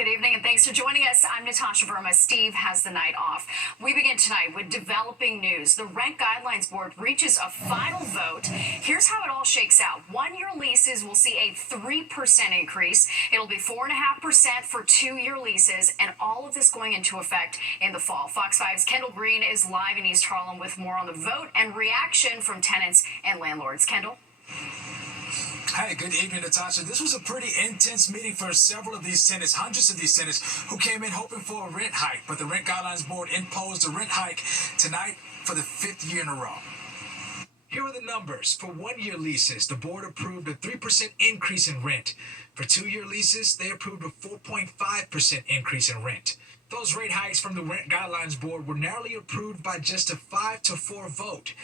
Good evening and thanks for joining us. I'm Natasha Verma. Steve has the night off. We begin tonight with developing news. The Rent Guidelines Board reaches a final vote. Here's how it all shakes out. 1-year leases will see a 3% increase. It'll be 4.5% for 2-year leases, and all of this going into effect in the fall. Fox 5's Kendall Green is live in East Harlem with more on the vote and reaction from tenants and landlords. Kendall? Hey, good evening, Natasha. This was a pretty intense meeting for several of these tenants, hundreds of these tenants who came in hoping for a rent hike, but the Rent Guidelines Board imposed a rent hike tonight for the 5th year in a row. Here are the numbers. For 1-year leases, the board approved a 3% increase in rent. For 2-year leases, they approved a 4.5% increase in rent. Those rate hikes from the Rent Guidelines Board were narrowly approved by just a 5-4 vote.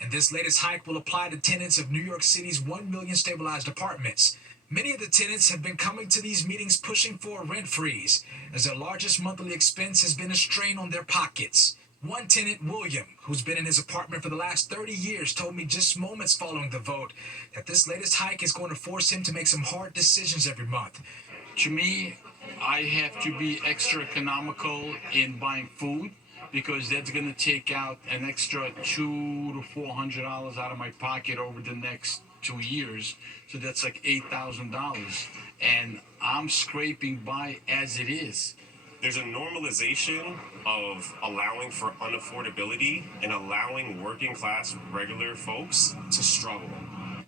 And this latest hike will apply to tenants of New York City's 1 million stabilized apartments. Many of the tenants have been coming to these meetings pushing for a rent freeze, as their largest monthly expense has been a strain on their pockets. One tenant, William, who's been in his apartment for the last 30 years, told me just moments following the vote that this latest hike is going to force him to make some hard decisions every month. To me, I have to be extra economical in buying food, because that's going to take out an extra $200 to $400 out of my pocket over the next 2 years. So that's like $8,000. And I'm scraping by as it is. There's a normalization of allowing for unaffordability and allowing working class regular folks to struggle.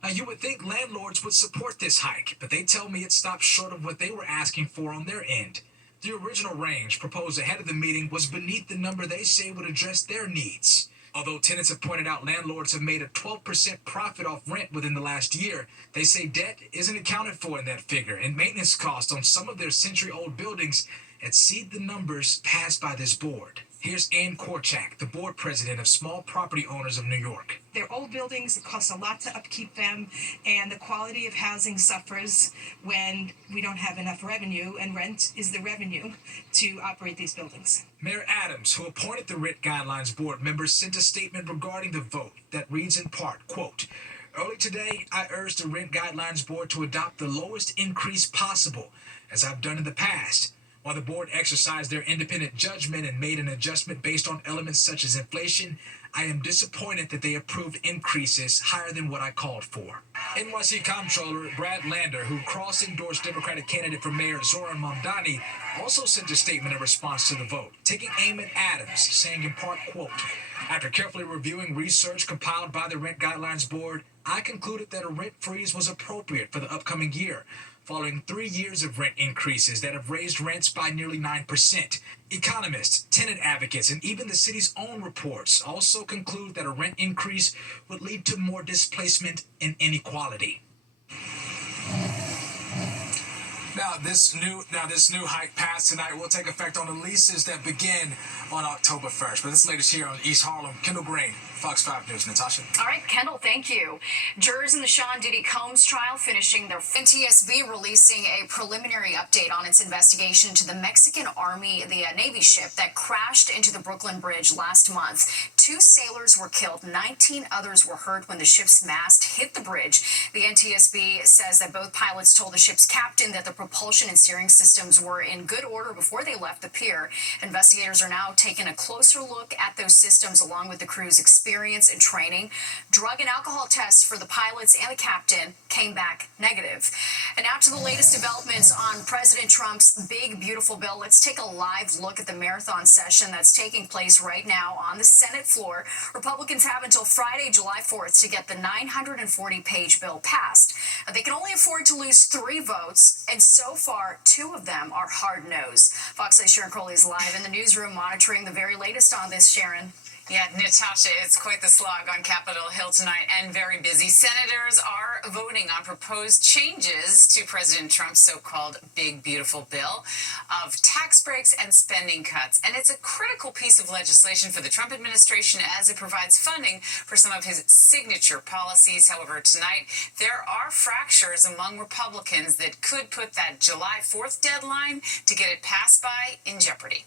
Now, you would think landlords would support this hike, but they tell me it stops short of what they were asking for on their end. The original range proposed ahead of the meeting was beneath the number they say would address their needs. Although tenants have pointed out landlords have made a 12% profit off rent within the last year, they say debt isn't accounted for in that figure, and maintenance costs on some of their century-old buildings exceed the numbers passed by this board. Here's Ann Korchak, the board president of Small Property Owners of New York. They're old buildings, it costs a lot to upkeep them, and the quality of housing suffers when we don't have enough revenue, and rent is the revenue to operate these buildings. Mayor Adams, who appointed the Rent Guidelines Board members, sent a statement regarding the vote that reads in part, quote, "Early today, I urged the Rent Guidelines Board to adopt the lowest increase possible, as I've done in the past. While the board exercised their independent judgment and made an adjustment based on elements such as inflation, I am disappointed that they approved increases higher than what I called for." NYC Comptroller Brad Lander, who cross-endorsed Democratic candidate for mayor Zohran Mamdani, also sent a statement in response to the vote, taking aim at Adams, saying in part, quote, "After carefully reviewing research compiled by the Rent Guidelines Board, I concluded that a rent freeze was appropriate for the upcoming year, following 3 years of rent increases that have raised rents by nearly 9%. Economists, tenant advocates, and even the city's own reports also conclude that a rent increase would lead to more displacement and inequality." Now this new hike passed tonight will take effect on the leases that begin on October 1st. But this is latest here on East Harlem. Kendall Green, Fox 5 News. Natasha. All right, Kendall, thank you. Jurors in the Sean Diddy Combs trial finishing their NTSB releasing a preliminary update on its investigation to the Mexican Army, the Navy ship that crashed into the Brooklyn Bridge last month. 2 sailors were killed, 19 others were hurt when the ship's mast hit the bridge. The NTSB says that both pilots told the ship's captain that the propulsion and steering systems were in good order before they left the pier. Investigators are now taking a closer look at those systems along with the crew's experience and training. Drug and alcohol tests for the pilots and the captain came back negative. And now to the latest developments on President Trump's big, beautiful bill. Let's take a live look at the marathon session that's taking place right now on the Senate floor. Republicans have until Friday, July 4th to get the 940-page bill passed. They can only afford to lose 3 votes, and so far, 2 of them are hard-nosed. Fox 8's Sharon Crowley is live in the newsroom monitoring the very latest on this. Sharon. Yeah, Natasha, it's quite the slog on Capitol Hill tonight and very busy. Senators are voting on proposed changes to President Trump's so-called big, beautiful bill of tax breaks and spending cuts. And it's a critical piece of legislation for the Trump administration as it provides funding for some of his signature policies. However, tonight, there are fractures among Republicans that could put that July 4th deadline to get it passed by in jeopardy.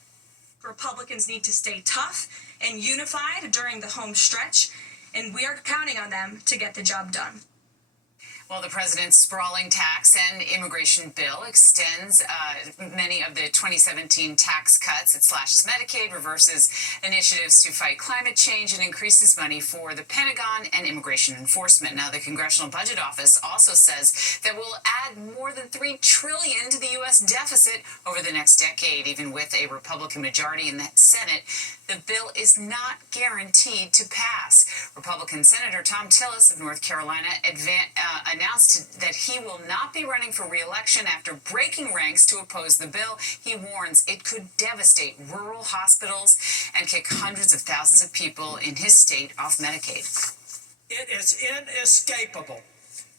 Republicans need to stay tough and unified during the home stretch, and we are counting on them to get the job done. Well, the president's sprawling tax and immigration bill extends many of the 2017 tax cuts. It slashes Medicaid, reverses initiatives to fight climate change, and increases money for the Pentagon and immigration enforcement. Now, the Congressional Budget Office also says that we'll add more than $3 trillion to the U.S. deficit over the next decade. Even with a Republican majority in the Senate, the bill is not guaranteed to pass. Republican Senator Thom Tillis of North Carolina announced that he will not be running for re-election after breaking ranks to oppose the bill. He warns it could devastate rural hospitals and kick hundreds of thousands of people in his state off Medicaid. It is inescapable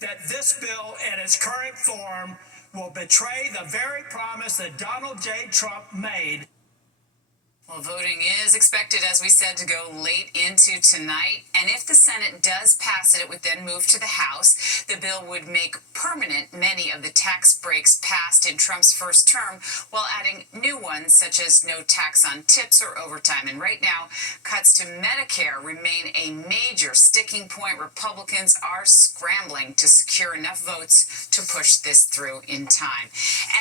that this bill in its current form will betray the very promise that Donald J. Trump made. Well, voting is expected, as we said, to go late into tonight. And if the Senate does pass it, it would then move to the House. The bill would make permanent many of the tax breaks passed in Trump's first term, while adding new ones such as no tax on tips or overtime. And right now, cuts to Medicare remain a major sticking point. Republicans are scrambling to secure enough votes to push this through in time.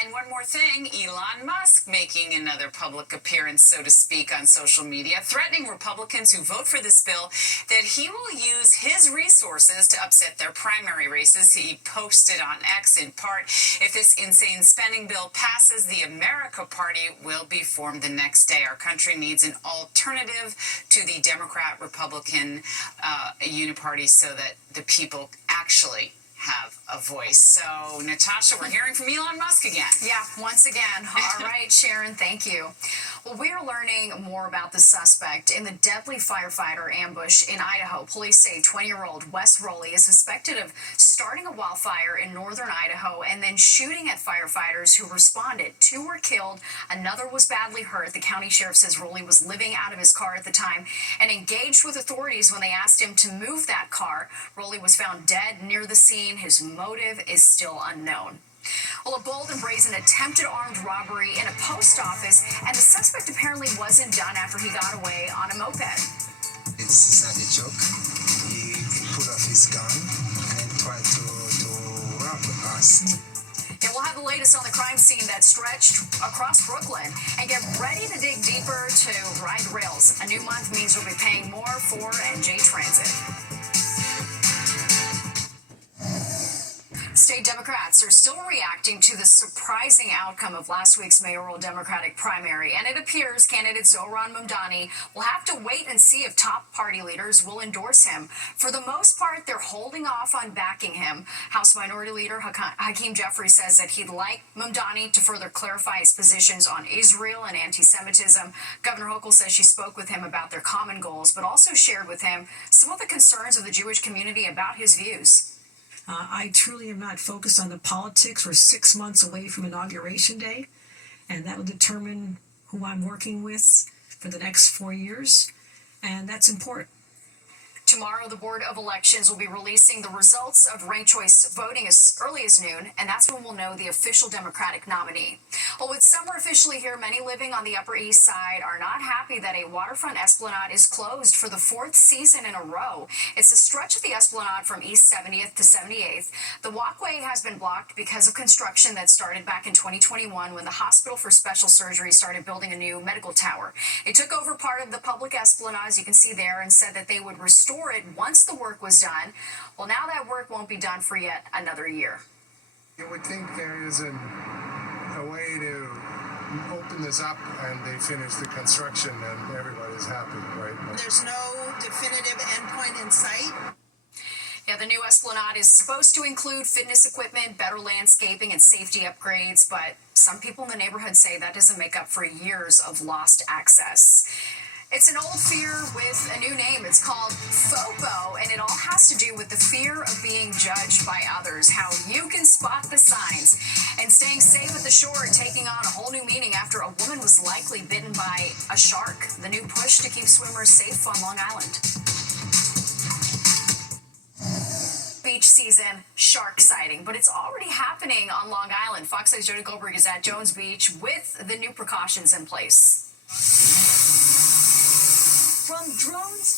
And one more thing, Elon Musk making another public appearance, so to speak, on social media, threatening Republicans who vote for this bill that he will use his resources to upset their primary races. He posted on X, in part, if this insane spending bill passes, the America Party will be formed the next day. Our country needs an alternative to the Democrat-Republican uniparty so that the people actually have a voice. So, Natasha, we're hearing from Elon Musk again. Yeah, once again. All right, Sharon, thank you. Well, we are learning more about the suspect in the deadly firefighter ambush in Idaho. Police say 20-year-old Wes Rowley is suspected of starting a wildfire in northern Idaho and then shooting at firefighters who responded. 2 were killed. Another was badly hurt. The county sheriff says Rowley was living out of his car at the time and engaged with authorities when they asked him to move that car. Rowley was found dead near the scene. His motive is still unknown. Well, a bold and brazen attempted armed robbery in a post office, and the suspect apparently wasn't done after he got away on a moped. It's not a joke. He pulled off his gun and tried to rob us. And we'll have the latest on the crime scene that stretched across Brooklyn. And get ready to dig deeper to ride the rails. A new month means you'll be paying more for NJ Transit. State Democrats are still reacting to the surprising outcome of last week's mayoral Democratic primary, and it appears candidate Zohran Mamdani will have to wait and see if top party leaders will endorse him. For the most part, they're holding off on backing him. House Minority Leader Hakeem Jeffries says that he'd like Mamdani to further clarify his positions on Israel and anti-Semitism. Governor Hochul says she spoke with him about their common goals, but also shared with him some of the concerns of the Jewish community about his views. I truly am not focused on the politics. We're 6 months away from Inauguration Day, and that will determine who I'm working with for the next 4 years, and that's important. Tomorrow, the Board of Elections will be releasing the results of ranked choice voting as early as noon, and that's when we'll know the official Democratic nominee. Well, with summer officially here, many living on the Upper East Side are not happy that a waterfront esplanade is closed for the 4th season in a row. It's a stretch of the esplanade from East 70th to 78th. The walkway has been blocked because of construction that started back in 2021 when the Hospital for Special Surgery started building a new medical tower. It took over part of the public esplanade, as you can see there, and said that they would restore it once the work was done. Well, now that work won't be done for yet another year. You would think there is a way to open this up and they finish the construction and everybody's happy, right? There's no definitive endpoint in sight. Yeah, the new esplanade is supposed to include fitness equipment, better landscaping, and safety upgrades, but some people in the neighborhood say that doesn't make up for years of lost access. It's an old fear with a new name. It's called FOPO, and it all has to do with the fear of being judged by others, how you can spot the signs, and staying safe at the shore taking on a whole new meaning after a woman was likely bitten by a shark. The new push to keep swimmers safe on Long Island. Beach season, shark sighting, but it's already happening on Long Island. Fox 6's Jody Goldberg is at Jones Beach with the new precautions in place. From drones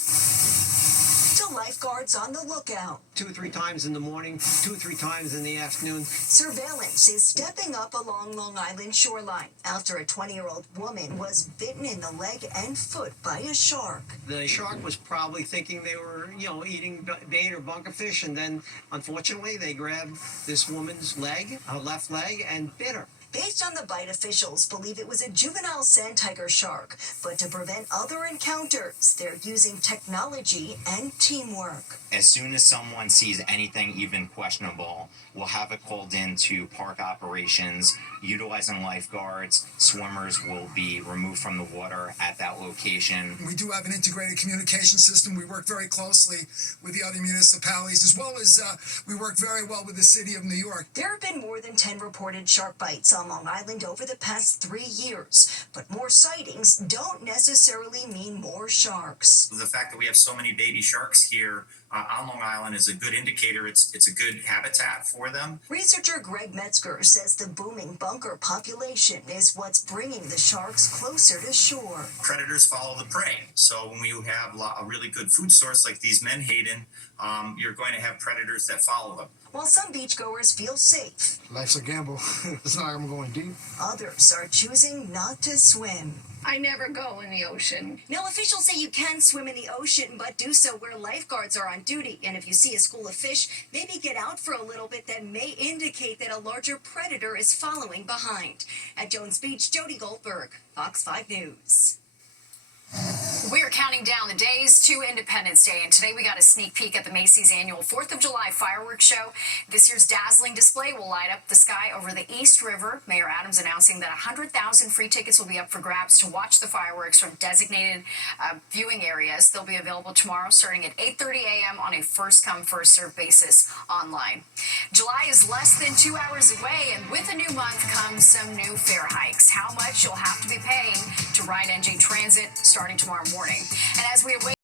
the lifeguards on the lookout. 2 or 3 times in the morning, 2 or 3 times in the afternoon. Surveillance is stepping up along Long Island shoreline after a 20-year-old woman was bitten in the leg and foot by a shark. The shark was probably thinking they were, eating bait or bunker fish, and then unfortunately they grabbed this woman's leg, her left leg, and bit her. Based on the bite, officials believe it was a juvenile sand tiger shark, but to prevent other encounters, they're using technology and teamwork. As soon as someone sees anything even questionable, we'll have it called into park operations, utilizing lifeguards. Swimmers will be removed from the water at that location. We do have an integrated communication system. We work very closely with the other municipalities, as well as we work very well with the city of New York. There have been more than 10 reported shark bites on Long Island over the past 3 years, but more sightings don't necessarily mean more sharks. The fact that we have so many baby sharks here on Long Island is a good indicator. It's a good habitat for them. Researcher Greg Metzger says the booming bunker population is what's bringing the sharks closer to shore. Predators follow the prey. So when you have a really good food source like these menhaden, you're going to have predators that follow them. While some beachgoers feel safe, Life's a gamble. It's not like I'm going deep. others are choosing not to swim. I never go in the ocean. Now, officials say you can swim in the ocean, but do so where lifeguards are on duty. And if you see a school of fish, maybe get out for a little bit. That may indicate that a larger predator is following behind. At Jones Beach, Jody Goldberg, Fox 5 News. We're counting down the days to Independence Day, and today we got a sneak peek at the Macy's annual 4th of July fireworks show. This year's dazzling display will light up the sky over the East River. Mayor Adams announcing that 100,000 free tickets will be up for grabs to watch the fireworks from designated viewing areas. They'll be available tomorrow starting at 8:30 a.m. on a first-come, first-served basis online. July is less than 2 hours away, and with a new month comes some new fare hikes. How much you'll have to be paying to ride NJ Transit starting tomorrow morning. And as we await